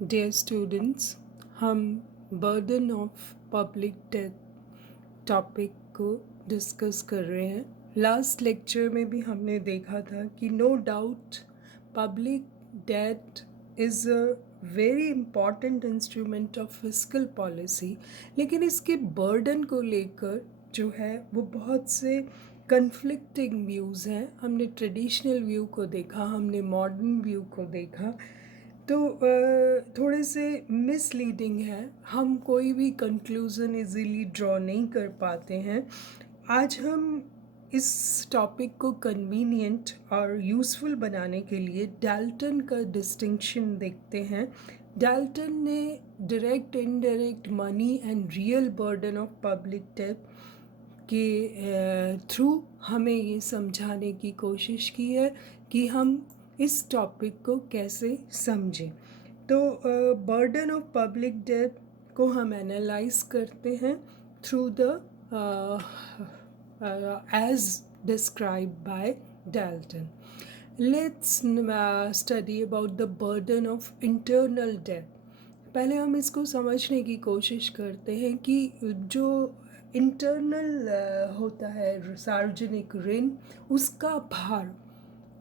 Dear students, हम burden of public date topic को discuss कर रहे हैं। लास्ट लेक्चर में भी हमने देखा था कि no doubt public debt is a very important instrument of fiscal policy, लेकिन इसके बर्डन को लेकर जो है वो बहुत से कन्फ्लिक्टिंग व्यूज़ हैं। हमने ट्रेडिशनल व्यू को देखा, हमने मॉडर्न व्यू को देखा, तो थोड़े से मिसलीडिंग है। हम कोई भी कंक्लूज़न इजीली ड्रॉ नहीं कर पाते हैं। आज हम इस टॉपिक को कन्वीनियंट और यूज़फुल बनाने के लिए डाल्टन का डिस्टिंक्शन देखते हैं। डाल्टन ने direct indirect money and real burden of public date के थ्रू हमें ये समझाने की कोशिश की है कि हम इस टॉपिक को कैसे समझें। तो बर्डन ऑफ पब्लिक डेट को हम एनालाइज करते हैं through the age describe by Dalton. Let's study about the burden of internal debt. पहले हम इसको समझने की कोशिश करते हैं कि जो इंटरनल होता है सार्वजनिक ऋण, उसका भार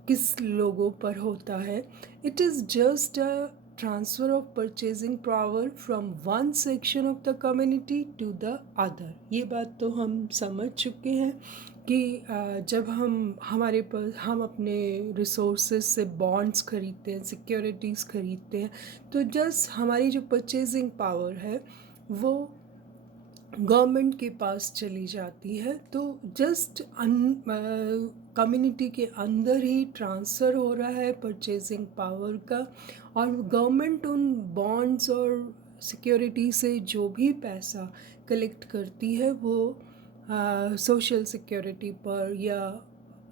किस लोगों पर होता है। It is just a transfer of purchasing power from one section of the community to the other. ये बात तो हम समझ चुके हैं कि जब हम अपने रिसोर्सेज से बॉन्ड्स खरीदते हैं, सिक्योरिटीज़ खरीदते हैं, तो जस्ट हमारी जो परचेजिंग पावर है वो गवर्नमेंट के पास चली जाती है। तो जस्ट कम्युनिटी के अंदर ही ट्रांसफ़र हो रहा है परचेजिंग पावर का, और गवर्नमेंट उन बॉन्ड्स और सिक्योरिटी से जो भी पैसा कलेक्ट करती है वो सोशल सिक्योरिटी पर या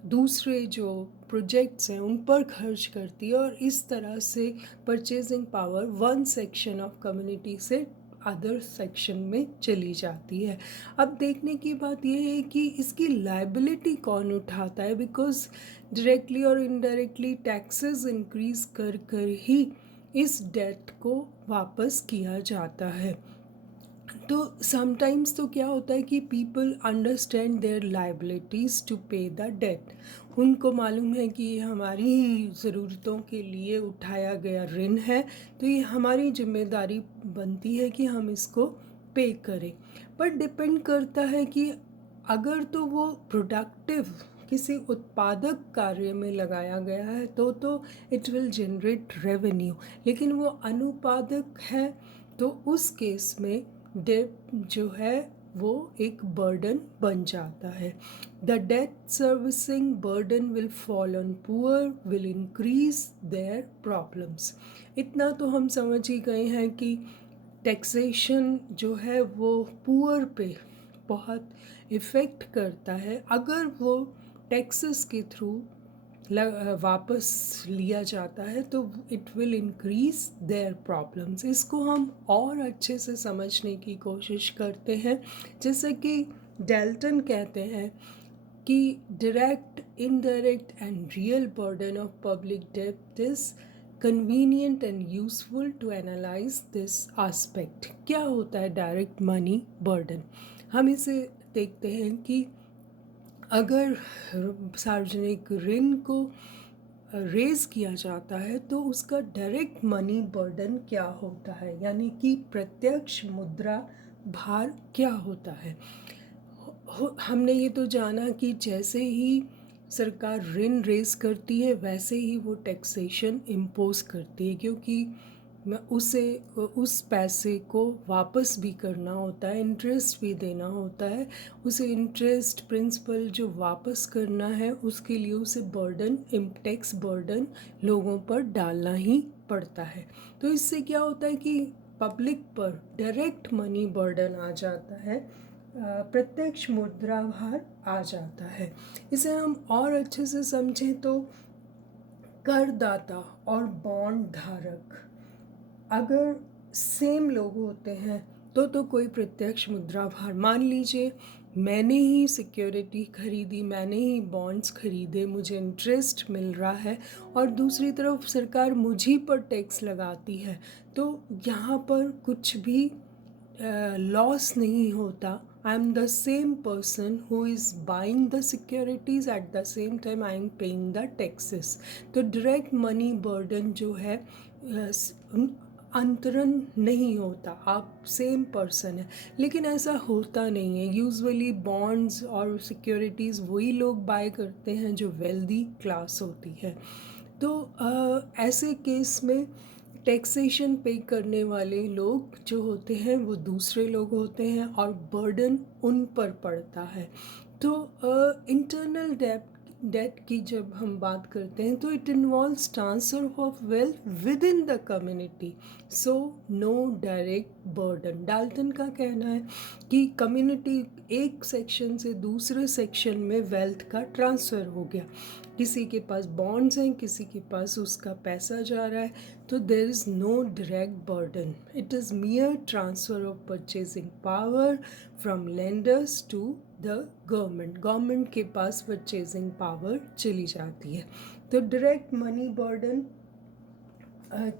दूसरे जो प्रोजेक्ट्स हैं उन पर खर्च करती है, और इस तरह से purchasing power one section of community से अदर सेक्शन में चली जाती है। अब देखने की बात यह है कि इसकी लायबिलिटी कौन उठाता है, बिकॉज डायरेक्टली और इनडायरेक्टली टैक्सेस इंक्रीज कर कर ही इस डेट को वापस किया जाता है। तो समटाइम्स तो क्या होता है कि people understand their liabilities to pay the debt. उनको मालूम है कि ये हमारी ही ज़रूरतों के लिए उठाया गया ऋण है, तो ये हमारी जिम्मेदारी बनती है कि हम इसको पे करें। पर डिपेंड करता है कि अगर तो वो प्रोडक्टिव किसी उत्पादक कार्य में लगाया गया है तो इट विल जनरेट रेवेन्यू, लेकिन वो अनुपादक है तो उस केस में डेट जो है वो एक बर्डन बन जाता है। The debt servicing burden will fall on poor, will increase their problems. इतना तो हम समझ ही गए हैं कि टैक्सेशन जो है वो पुअर पे बहुत इफ़ेक्ट करता है। अगर वो टैक्सेस के थ्रू वापस लिया जाता है तो it will increase their problems. इसको हम और अच्छे से समझने की कोशिश करते हैं। जैसे कि डेल्टन कहते हैं कि direct, indirect and real burden of public debt is convenient and useful to analyse this aspect. क्या होता है डायरेक्ट मनी बर्डन? हम इसे देखते हैं कि अगर सार्वजनिक ऋण को रेज़ किया जाता है तो उसका डायरेक्ट मनी बर्डन क्या होता है, यानी कि प्रत्यक्ष मुद्रा भार क्या होता है। हमने ये तो जाना कि जैसे ही सरकार ऋण रेज़ करती है वैसे ही वो टैक्सेशन इम्पोज करती है, क्योंकि उसे उस पैसे को वापस भी करना होता है, इंटरेस्ट भी देना होता है। उसे इंटरेस्ट प्रिंसिपल जो वापस करना है उसके लिए उसे बर्डन, टैक्स बर्डन लोगों पर डालना ही पड़ता है। तो इससे क्या होता है कि पब्लिक पर डायरेक्ट मनी बर्डन आ जाता है, प्रत्यक्ष मुद्रा भार आ जाता है। इसे हम और अच्छे से समझें तो करदाता और बॉन्ड धारक अगर सेम लोग होते हैं तो कोई प्रत्यक्ष मुद्रा भार, मान लीजिए मैंने ही सिक्योरिटी खरीदी, मैंने ही बॉन्ड्स खरीदे, मुझे इंटरेस्ट मिल रहा है और दूसरी तरफ सरकार मुझी पर टैक्स लगाती है, तो यहाँ पर कुछ भी लॉस नहीं होता। I am the same person who is buying the securities, at the same time I am paying the taxes. तो डायरेक्ट मनी बर्डन जो है अंतरण नहीं होता, आप सेम पर्सन है। लेकिन ऐसा होता नहीं है। यूजुअली बॉन्ड्स और सिक्योरिटीज़ वही लोग बाय करते हैं जो वेल्दी क्लास होती है। तो ऐसे केस में टैक्सेशन पे करने वाले लोग जो होते हैं वो दूसरे लोग होते हैं और बर्डन उन पर पड़ता है। तो इंटरनल डेट की जब हम बात करते हैं तो it involves transfer of wealth within the community, so no direct burden. Dalton का कहना है कि कम्युनिटी एक सेक्शन से दूसरे सेक्शन में वेल्थ का ट्रांसफ़र हो गया, किसी के पास बॉन्ड्स हैं, किसी के पास उसका पैसा जा रहा है, तो there is no direct burden, it is mere transfer of purchasing power from lenders to the government. Government के पास परचेजिंग पावर चली जाती है। तो डायरेक्ट मनी बर्डन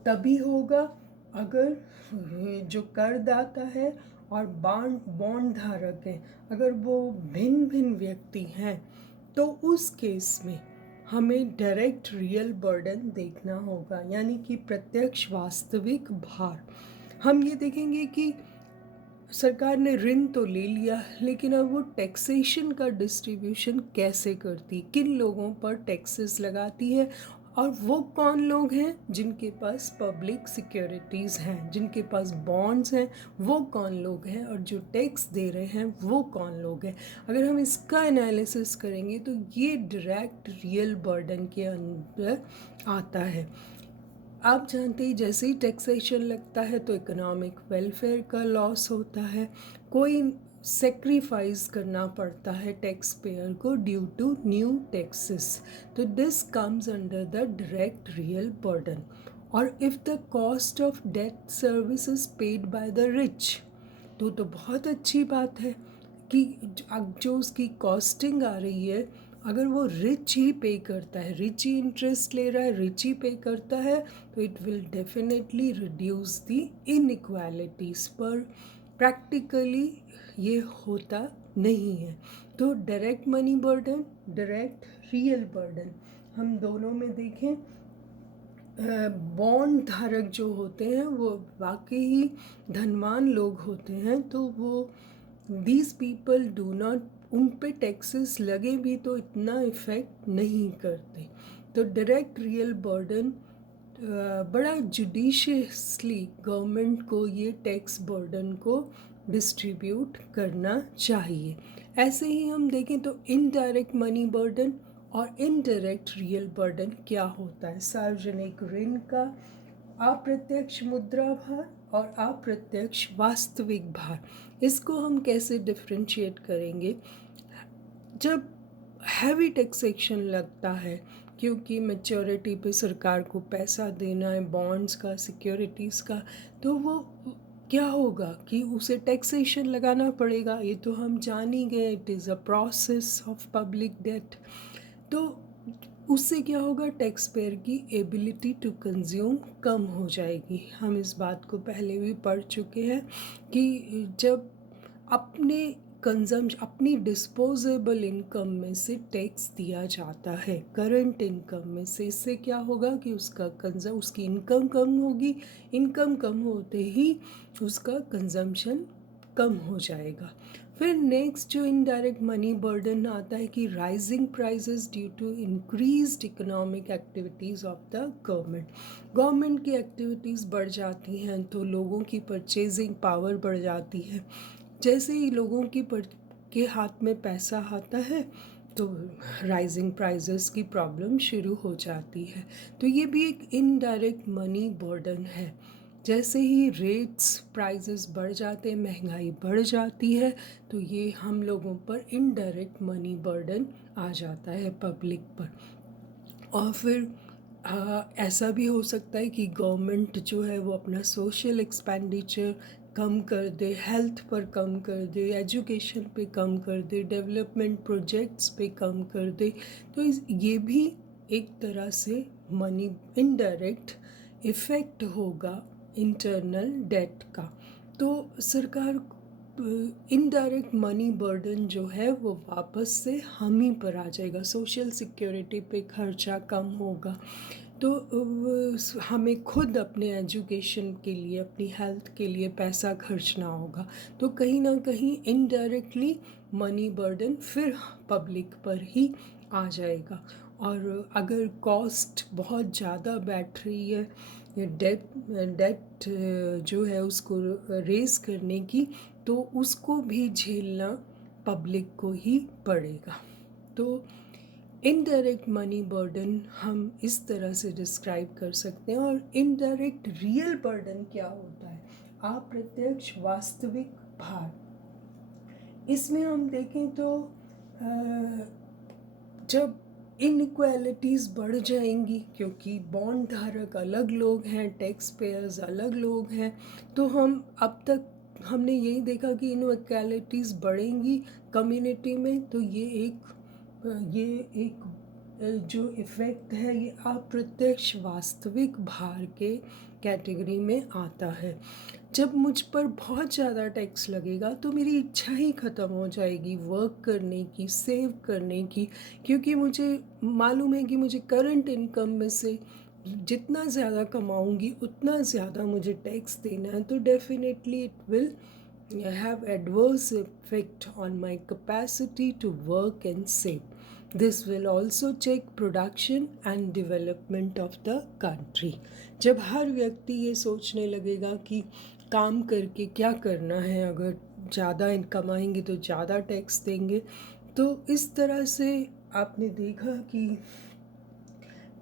तभी होगा अगर जो करदाता है और बॉन्ड धारक हैं, अगर वो भिन्न भिन्न व्यक्ति हैं, तो उस केस में हमें डायरेक्ट रियल बर्डन देखना होगा, यानी कि प्रत्यक्ष वास्तविक भार। हम ये देखेंगे कि सरकार ने ऋण तो ले लिया, लेकिन अब वो टैक्सेशन का डिस्ट्रीब्यूशन कैसे करती, किन लोगों पर टैक्सेस लगाती है, और वो कौन लोग हैं जिनके पास पब्लिक सिक्योरिटीज़ हैं, जिनके पास बॉन्ड्स हैं, वो कौन लोग हैं, और जो टैक्स दे रहे हैं वो कौन लोग हैं। अगर हम इसका एनालिसिस करेंगे तो ये डायरेक्ट रियल बर्डन के अंदर आता है। आप जानते ही जैसे ही टैक्सेशन लगता है तो इकोनॉमिक वेलफेयर का लॉस होता है, कोई सेक्रीफाइस करना पड़ता है टैक्स पेयर को ड्यू टू न्यू टैक्सेस, तो this comes under the direct real burden. और if the cost of debt service is paid by the rich, तो बहुत अच्छी बात है कि जो उसकी कॉस्टिंग आ रही है, अगर वो रिच ही पे करता है, रिच ही इंटरेस्ट ले रहा है, रिच ही पे करता है, तो it will definitely reduce the inequalities. पर प्रैक्टिकली ये होता नहीं है। तो direct money burden, direct real burden, हम दोनों में देखें, बॉन्ड धारक जो होते हैं वो वाकई ही धनवान लोग होते हैं, तो वो दीज पीपल डू नॉट, उन पे टैक्सेस लगे भी तो इतना इफ़ेक्ट नहीं करते। तो डायरेक्ट रियल बर्डन बड़ा जुडिशियसली गवर्नमेंट को ये टैक्स बर्डन को डिस्ट्रीब्यूट करना चाहिए। ऐसे ही हम देखें तो इनडायरेक्ट मनी बर्डन और इनडायरेक्ट रियल बर्डन क्या होता है। सार्वजनिक ऋण का अप्रत्यक्ष मुद्रा भार और अप्रत्यक्ष वास्तविक भार, इसको हम कैसे डिफ्रेंशिएट करेंगे। जब हैवी टैक्सेशन लगता है, क्योंकि मैच्योरिटी पे सरकार को पैसा देना है, बॉन्ड्स का, सिक्योरिटीज़ का, तो वो क्या होगा कि उसे टैक्सेशन लगाना पड़ेगा, ये तो हम जान ही गए, it is a process of public date. तो उससे क्या होगा, टैक्स पेयर की एबिलिटी टू कंज्यूम कम हो जाएगी। हम इस बात को पहले भी पढ़ चुके हैं कि जब अपनी डिस्पोजेबल इनकम में से टैक्स दिया जाता है करंट इनकम में से, इससे क्या होगा कि उसकी इनकम कम होगी, इनकम कम होते ही उसका कंजम्पशन कम हो जाएगा। फिर नेक्स्ट जो इनडायरेक्ट मनी बर्डन आता है कि rising prices due to increased economic activities of the government की एक्टिविटीज़ बढ़ जाती हैं तो लोगों की परचेजिंग पावर बढ़ जाती है। जैसे ही लोगों के हाथ में पैसा आता है तो राइजिंग प्राइसेस की प्रॉब्लम शुरू हो जाती है। तो ये भी एक इनडायरेक्ट मनी बर्डन है। जैसे ही रेट्स प्राइसेस बढ़ जाते हैं, महंगाई बढ़ जाती है, तो ये हम लोगों पर इनडायरेक्ट मनी बर्डन आ जाता है पब्लिक पर। और फिर ऐसा भी हो सकता है कि गवर्नमेंट जो है वो अपना सोशल एक्सपेंडिचर कम कर दे, हेल्थ पर कम कर दे, एजुकेशन पे कम कर दे, डेवलपमेंट प्रोजेक्ट्स पे कम कर दे, तो ये भी एक तरह से मनी इनडायरेक्ट इफ़ेक्ट होगा इंटरनल डेट का। तो सरकार इनडायरेक्ट मनी बर्डन जो है वो वापस से हम ही पर आ जाएगा, सोशल सिक्योरिटी पे खर्चा कम होगा। तो हमें खुद अपने एजुकेशन के लिए, अपनी हेल्थ के लिए पैसा खर्चना होगा, तो कहीं ना कहीं इनडायरेक्टली मनी बर्डन फिर पब्लिक पर ही आ जाएगा। और अगर कॉस्ट बहुत ज़्यादा बैठ रही है डेट जो है उसको रेस करने की, तो उसको भी झेलना पब्लिक को ही पड़ेगा। तो इनडायरेक्ट मनी बर्डन हम इस तरह से डिस्क्राइब कर सकते हैं। और इनडायरेक्ट रियल बर्डन क्या होता है, अप्रत्यक्ष वास्तविक भार, इसमें हम देखें तो जब इनइक्वालिटीज़ बढ़ जाएंगी, क्योंकि बॉन्ड धारक अलग लोग हैं, टैक्स पेयर्स अलग लोग हैं, तो हम अब तक हमने यही देखा कि इनइक्वालिटीज़ बढ़ेंगी कम्युनिटी में, तो ये एक जो इफ़ेक्ट है ये अप्रत्यक्ष वास्तविक भार के कैटेगरी में आता है। जब मुझ पर बहुत ज़्यादा टैक्स लगेगा तो मेरी इच्छा ही ख़त्म हो जाएगी वर्क करने की, सेव करने की, क्योंकि मुझे मालूम है कि मुझे करंट इनकम में से जितना ज़्यादा कमाऊंगी उतना ज़्यादा मुझे टैक्स देना है। तो definitely it will have adverse effect on my capacity to work and save. This will also check production and development of the country. जब हर व्यक्ति ये सोचने लगेगा कि काम करके क्या करना है, अगर ज़्यादा कमाएंगे तो ज़्यादा टैक्स देंगे, तो इस तरह से आपने देखा कि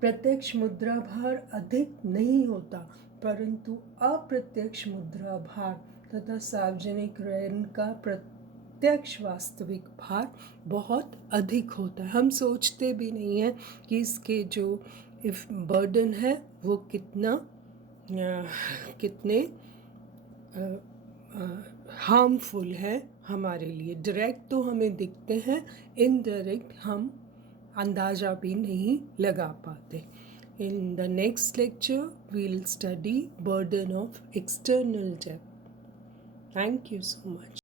प्रत्यक्ष मुद्रा भार अधिक नहीं होता, परंतु अप्रत्यक्ष मुद्रा भार तथा सार्वजनिक ऋण का प्रत्यक्ष वास्तविक भार बहुत अधिक होता है। हम सोचते भी नहीं हैं कि इसके जो बर्डन है वो कितने हार्मफुल है हमारे लिए। डायरेक्ट तो हमें दिखते हैं, इनडायरेक्ट हम अंदाज़ा भी नहीं लगा पाते। In the next lecture, we'll study burden of external debt. Thank you so much.